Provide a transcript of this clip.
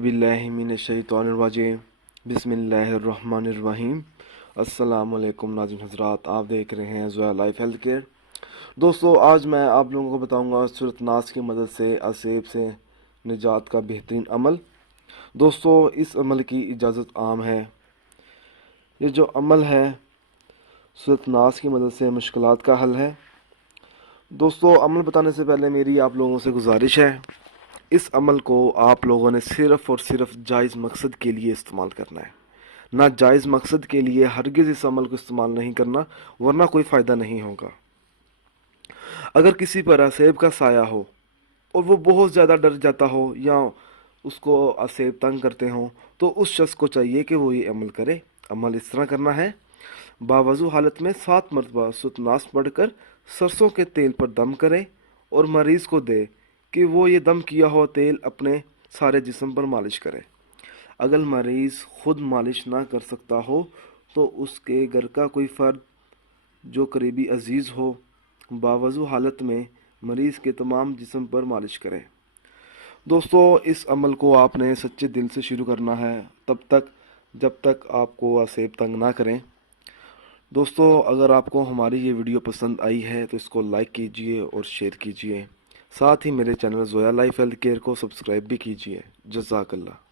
बिल्लाहि मिनश्शैतानिर्रजीम बिस्मिल्लाहिर्रहमानिर्रहीम। अस्सलाम वालेकुम नाज़रीन हज़रात, आप देख रहे हैं ज़ोया लाइफ हेल्थ केयर। दोस्तों, आज मैं आप लोगों को बताऊंगा सूरत नास की मदद से असेब से निजात का बेहतरीन अमल। दोस्तों, इस अमल की इजाज़त आम है। ये जो अमल है सूरत नास की मदद से मुश्किलात का हल है। दोस्तों, अमल बताने से पहले मेरी आप लोगों से गुजारिश है, इस अमल को आप लोगों ने सिर्फ़ और सिर्फ जायज़ मकसद के लिए इस्तेमाल करना है। ना जायज़ मकसद के लिए हरगिज़ इस अमल को इस्तेमाल नहीं करना, वरना कोई फ़ायदा नहीं होगा। अगर किसी पर असेब का साया हो और वो बहुत ज़्यादा डर जाता हो या उसको असेब तंग करते हों, तो उस शख्स को चाहिए कि वो ये अमल करे। अमल इस तरह करना है: बावज़ू हालत में 7 मरतबा सूरत नास पढ़कर सरसों के तेल पर दम करे और मरीज़ को दे कि वो ये दम किया हुआ तेल अपने सारे जिस्म पर मालिश करे। अगर मरीज़ ख़ुद मालिश ना कर सकता हो तो उसके घर का कोई फ़र्द जो करीबी अजीज़ हो बावज़ू हालत में मरीज़ के तमाम जिस्म पर मालिश करे। दोस्तों, इस अमल को आपने सच्चे दिल से शुरू करना है, तब तक जब तक आपको असेब तंग ना करें। दोस्तों, अगर आपको हमारी ये वीडियो पसंद आई है तो इसको लाइक कीजिए और शेयर कीजिए। साथ ही मेरे channel Zoya life health care को सब्सक्राइब भी कीजिए। जज़ाकल्लाह।